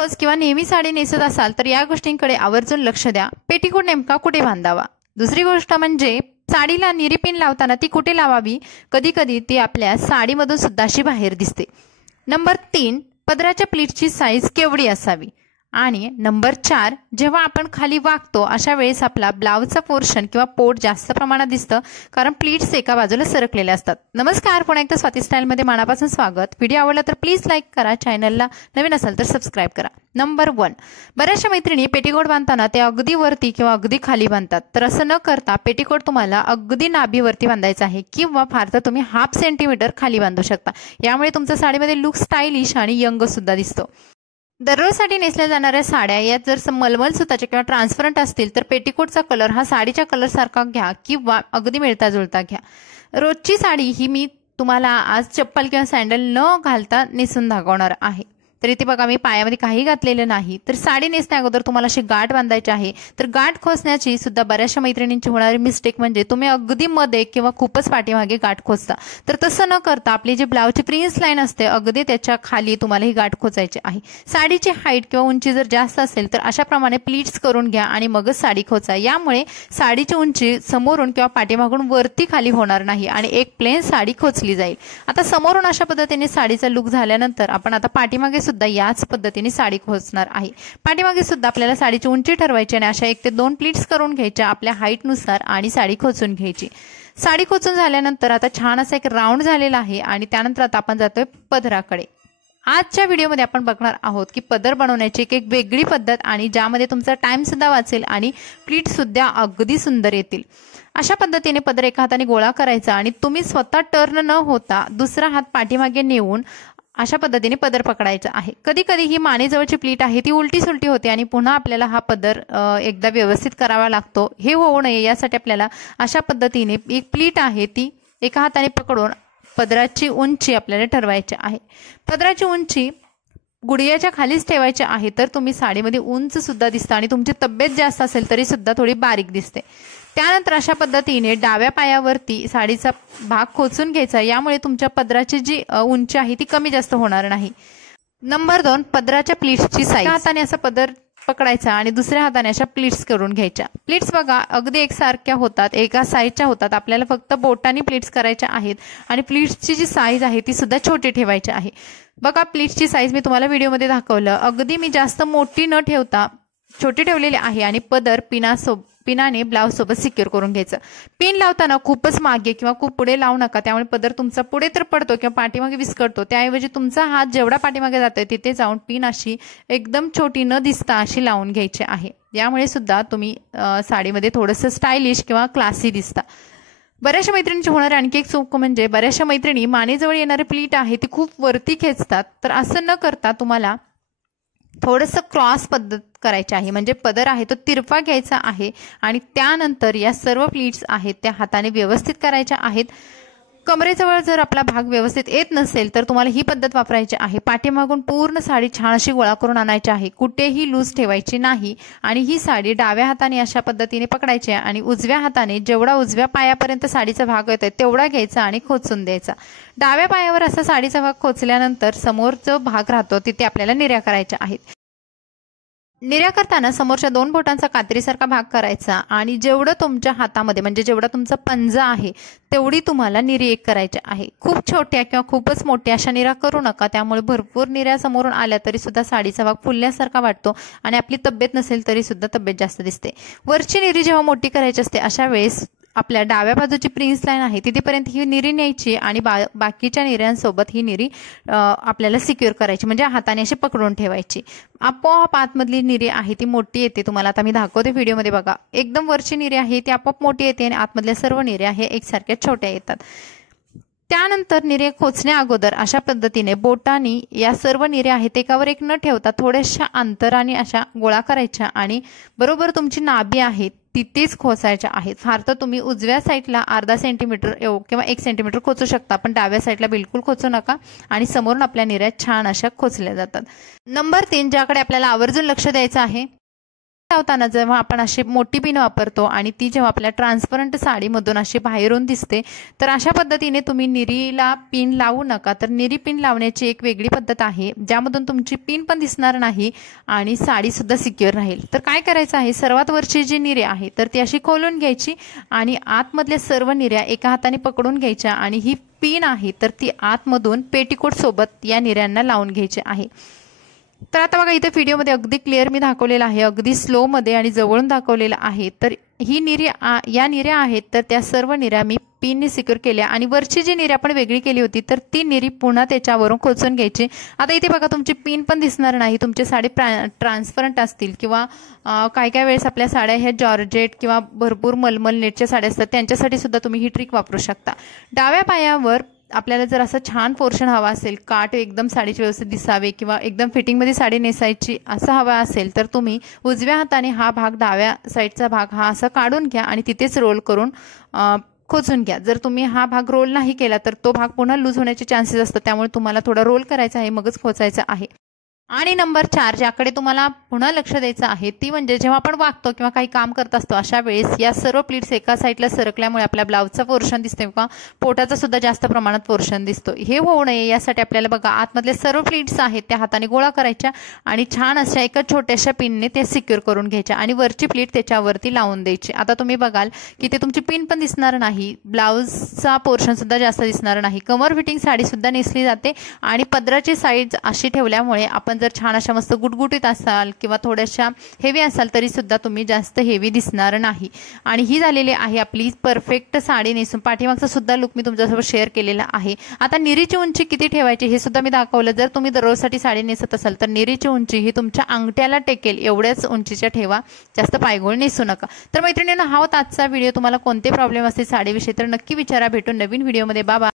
दररोज किंवा नेहमी साडी नेसत असाल तर या गोष्टींकडे आवर्जून लक्ष द्या. पेटीकोट नेमका कुठे बांधावा. दुसरी गोष्ट म्हणजे साडीला निरी पिन लावताना ती कुठे लावावी. कधी कधी ती आपल्या साडीमधून सुद्धा अशी बाहेर दिसते. नंबर 3, पदराच्या प्लीटची साईज केवढी असावी. आणि नंबर 4, जेव्हा आपण खाली वागतो अशा वेळेस आपला ब्लाउजचा पोर्शन किंवा पोट जास्त प्रमाणात दिसतं, कारण प्लीट्स एका बाजूला सरकलेले असतात. नमस्कार, पुन्हा एकदा स्वाती स्टाईलमध्ये मनापासून स्वागत. व्हिडिओ आवडला तर प्लीज लाईक करा, चॅनलला नवीन असाल तर सबस्क्राईब करा. नंबर 1, बऱ्याचशा मैत्रिणी पेटीकोट बांधताना ते अगदी वरती किंवा अगदी खाली बांधतात. तर असं न करता पेटीकोट तुम्हाला अगदी नाभीवरती बांधायचा आहे किंवा फार तर तुम्ही 1/2 सेंटीमीटर खाली बांधू शकता. यामुळे तुमच्या साडीमध्ये लुक स्टायलिश आणि यंग सुद्धा दिसतो. दररोजसाठी नेसल्या जाणाऱ्या साड्या यात जर मलमल सुताच्या किंवा ट्रान्सपरंट असतील तर पेटीकोटचा कलर हा साडीच्या कलर सारखा घ्या किंवा अगदी मिळता जुळता घ्या. रोजची साडी ही मी तुम्हाला आज चप्पल किंवा सँडल न घालता नेसून दाखवणार आहे. तर इथे बघा, मी पायामध्ये काही घातलेलं नाही. तर साडी नेसण्या अगोदर तुम्हाला अशी गाठ बांधायची आहे. तर गाठ खोचण्याची सुद्धा बऱ्याचशा मैत्रिणींची होणारी मिस्टेक म्हणजे तुम्ही अगदी मध्ये किंवा खूपच पाठीमागे गाठ खोचता. तर तसं न करता आपली जी ब्लाउजची प्रिन्स लाईन असते अगदी त्याच्या खाली तुम्हाला ही गाठ खोचायची आहे. साडीची हाईट किंवा उंची जर जास्त असेल तर अशाप्रमाणे प्लीट्स करून घ्या आणि मगच साडी खोचा. यामुळे साडीची उंची समोरून किंवा पाठीमागून वरती खाली होणार नाही आणि एक प्लेन साडी खोचली जाईल. आता समोरून अशा पद्धतीने साडीचा लुक झाल्यानंतर आपण आता पाठीमागे सुद्धा याच पद्धतीने साडी खोचणार आहे. पाठीमागे सुद्धा आपल्याला साडीची उंची ठरवायची आणि अशा 1 ते 2 प्लीट्स करून घ्यायच्या आपल्या हाईटनुसार आणि साडी खोचून घ्यायची. साडी खोचून झाल्यानंतर आता छान असा एक राऊंड झालेला आहे आणि त्यानंतर आता आपण जातोय पदराकडे. आजच्या व्हिडिओमध्ये आपण बघणार आहोत की पदर बनवण्याची एक वेगळी पद्धत आणि ज्यामध्ये तुमचा टाइम सुद्धा वाचेल आणि प्लीट सुद्धा अगदी सुंदर येतील. अशा पद्धतीने पदर एका हाताने गोळा करायचा आणि तुम्ही स्वतः टर्न न होता दुसरा हात पाठीमागे नेऊन अशा पद्धतीने पदर पकडायचा आहे. कधी कधी ही मानेजवळची प्लीट आहे ती उलटी सुलटी होते आणि पुन्हा आपल्याला हा पदर एकदा व्यवस्थित करावा लागतो. हे होऊ नये यासाठी आपल्याला अशा पद्धतीने एक प्लीट आहे ती एका हाताने पकडून पदराची उंची आपल्याला ठरवायची आहे. पदराची उंची गुडघ्याच्या खालीच ठेवायची आहे. तर तुम्ही साडीमध्ये उंच सुद्धा दिसता आणि तुमची तब्येत जास्त असेल तरी सुद्धा थोडी बारीक दिसते. त्यानंतर अशा पद्धतीने डाव्या पायावरती साडीचा भाग खोचून घ्यायचा. यामुळे तुमच्या पदराची जी उंची आहे ती कमी जास्त होणार नाही. नंबर 2, पदराच्या प्लीट्सची साईज. एका हाताने असा पदर पकडायचा आणि दुसऱ्या हाताने अशा प्लीट्स करून घ्यायच्या. प्लीट्स बघा अगदी एकसारख्या होतात, एका साईजच्या होतात. आपल्याला फक्त बोटाने प्लीट्स करायच्या आहेत आणि प्लीट्सची जी साईज आहे ती सुद्धा छोटी ठेवायची आहे. बघा, प्लीट्सची साईज मी तुम्हाला व्हिडिओमध्ये दाखवलं. अगदी मी जास्त मोठी न ठेवता छोटी ठेवलेली आहे आणि पदर पिनाने ब्लाउज सोबत सिक्युअर करून घ्यायचं. पिन लावताना खूपच मागे किंवा खूप पुढे लावू नका, त्यामुळे पदर तुमचा पुढे तर पडतो किंवा पाठीमागे विस्कटतो. त्याऐवजी तुमचा हात जेवढा पाठीमागे जातोय तिथे जाऊन पिन अशी एकदम छोटी न दिसता अशी लावून घ्यायची आहे. यामुळे सुद्धा तुम्ही साडीमध्ये थोडंसं स्टायलिश किंवा क्लासी दिसता. बऱ्याचशा मैत्रिणींची होणारी आणखी एक चूक म्हणजे बऱ्याचशा मैत्रिणी मानेजवळ येणारी प्लीट आहे ती खूप वरती खेचतात. तर असं न करता तुम्हाला थोडंसं क्रॉस पद्धत करायची आहे. म्हणजे पदर आहे तो तिरपा घ्यायचा आहे आणि त्यानंतर या सर्व प्लीट्स आहेत त्या हाताने व्यवस्थित करायच्या आहेत. कमरेजवळ जर आपला भाग व्यवस्थित येत नसेल तर तुम्हाला ही पद्धत वापरायची आहे. पाठीमागून पूर्ण साडी छान अशी गोळा करून आणायची आहे, कुठेही लूज ठेवायची नाही. आणि ही साडी डाव्या हाताने अशा पद्धतीने पकडायची आहे आणि उजव्या हाताने जेवढा उजव्या पायापर्यंत साडीचा भाग येतोय तेवढा घ्यायचा आणि खोचून द्यायचा. डाव्या पायावर असा साडीचा भाग खोचल्यानंतर समोर जो भाग राहतो तिथे आपल्याला निर्या करायच्या आहेत. निर्या करताना समोरच्या 2 बोटांचा कात्रीसारखा भाग करायचा आणि जेवढं तुमच्या हातामध्ये म्हणजे जेवढा तुमचा पंजा आहे तेवढी तुम्हाला निरी एक करायची आहे. खूप छोट्या किंवा खूपच मोठ्या अशा निऱ्या करू नका, त्यामुळे भरपूर निऱ्या समोरून आल्या तरी सुद्धा साडीचा भाग फुलल्यासारखा वाटतो आणि आपली तब्येत नसेल तरी सुद्धा तब्येत जास्त दिसते. वरची निरी जेव्हा मोठी करायची असते अशा वेळेस आपल्या डाव्या बाजूची प्रिन्स लाईन आहे तिथेपर्यंत ही निरी न्यायची आणि बाकीच्या निऱ्यांसोबत ही निरी आपल्याला सिक्युअर करायची, म्हणजे हाताने अशी पकडून ठेवायची. आपोआप आतमधली निरी आहे ती मोठी येते. तुम्हाला आता मी दाखवते व्हिडिओमध्ये बघा. एकदम वरची निरी आहे ती आपोआप मोठी येते आणि आतमधल्या सर्व निऱ्या हे एकसारख्या छोट्या येतात. त्यानंतर निऱ्या खोचण्या अगोदर अशा पद्धतीने बोटांनी या सर्व निऱ्या आहेत एकावर एक न ठेवता थोड्याशा अंतराने अशा गोळा करायच्या आणि बरोबर तुमची नाभी आहे तिथेच खोचायच्या आहेत. फार तर तुम्ही उजव्या साईडला अर्धा सेंटीमीटर किंवा 1 सेंटीमीटर खोचू शकता, पण डाव्या साईडला बिलकुल खोचू नका आणि समोरून आपल्या निऱ्या छान अशा खोचल्या जातात. नंबर 3, ज्याकडे आपल्याला आवर्जून लक्ष द्यायचं आहे लावताना जेव्हा आपण अशी मोठी पिन वापरतो आणि ती जेव्हा आपल्या ट्रान्सपरंट साडीमधून अशी बाहेरून दिसते, तर अशा पद्धतीने तुम्ही निरीला पिन लावू नका. तर निरी पिन लावण्याची एक वेगळी पद्धत आहे, ज्यामधून तुमची पिन पण दिसणार नाही आणि साडीसुद्धा सिक्युअर राहील. तर काय करायचं आहे, सर्वात वरची जी निरी आहे तर ती अशी खोलून घ्यायची आणि आतमधल्या सर्व निऱ्या एका हाताने पकडून घ्यायच्या आणि ही पिन आहे तर ती आतमधून पेटीकोट सोबत या निऱ्यांना लावून घ्यायची आहे. तर आता बघा, इथे व्हिडिओमध्ये अगदी क्लिअर मी दाखवलेलं आहे, अगदी स्लोमध्ये आणि जवळून दाखवलेलं आहे. तर ही या निऱ्या आहेत तर त्या सर्व निऱ्या मी पिनने सिक्युअर केल्या आणि वरची जी निरी आपण वेगळी केली होती तर ती निरी पुन्हा त्याच्यावरून खोचून घ्यायची. आता इथे बघा, तुमची पिन पण दिसणार नाही. तुमचे साडी ट्रान्सपरंट असतील किंवा काही वेळेस आपल्या साड्या ह्या जॉर्जेट किंवा भरपूर मलमल नेटच्या साड्या असतात, त्यांच्यासाठी सुद्धा तुम्ही ही ट्रिक वापरू शकता. डाव्या पायावर आपल्याला जर असं छान पोर्शन हवा असेल, काठ एकदम साडीची व्यवस्थित दिसावे किंवा एकदम फिटिंगमध्ये साडी नेसायची असं हवा असेल, तर तुम्ही उजव्या हाताने हा भाग, डाव्या साईडचा भाग हा असा काढून घ्या आणि तिथेच रोल करून खोचून घ्या. जर तुम्ही हा भाग रोल नाही केला तर तो भाग पुन्हा लूज होण्याचे चान्सेस असतात, त्यामुळे तुम्हाला थोडा रोल करायचा आहे, मगच खोचायचं आहे. आणि नंबर 4 ज्याकडे तुम्हाला पुन्हा लक्ष द्यायचं आहे ती म्हणजे जेव्हा आपण वागतो किंवा काही काम करत असतो अशा वेळेस या सर्व प्लीट्स एका साईडला सरकल्यामुळे आपल्या ब्लाउजचा पोर्शन दिसते किंवा पोटाचा सुद्धा जास्त प्रमाणात पोर्शन दिसतो. हे होऊ नये यासाठी आपल्याला बघा, आतमधले सर्व प्लीट्स आहेत त्या हाताने गोळा करायच्या आणि छान अशा एका छोट्याशा पिनने ते सिक्युअर करून घ्यायच्या आणि वरची प्लीट त्याच्यावरती लावून द्यायची. आता तुम्ही बघाल की ते तुमची पिन पण दिसणार नाही, ब्लाउजचा पोर्शन सुद्धा जास्त दिसणार नाही, कमर फिटिंग साडी सुद्धा नेसली जाते आणि पदराची साईड अशी ठेवल्यामुळे आपण जर छान अशा मस्त गुटगुटीत असाल किंवा थोड्याशा हेवी असाल तरी सुद्धा तुम्ही जास्त हेवी दिसणार नाही. आणि ही झालेली आहे आपली परफेक्ट साडी नेसून. पाठीमागचा सुद्धा लुक मी तुमच्यासोबत शेअर केलेला आहे. आता निरीची उंची किती ठेवायची हे सुद्धा मी दाखवलं. जर तुम्ही दररोजसाठी साडी नेसत असाल तर निरीची उंची ही तुमच्या अंगठ्याला टेकेल एवढ्याच उंचीच्या ठेवा, जास्त पायगोळ नेसू नका. तर मैत्रिणींनो, हा होता आजचा व्हिडिओ. तुम्हाला कोणते प्रॉब्लेम असतील साडीविषयी तर नक्की विचारा. भेटून नवीन व्हिडिओमध्ये. बाबा.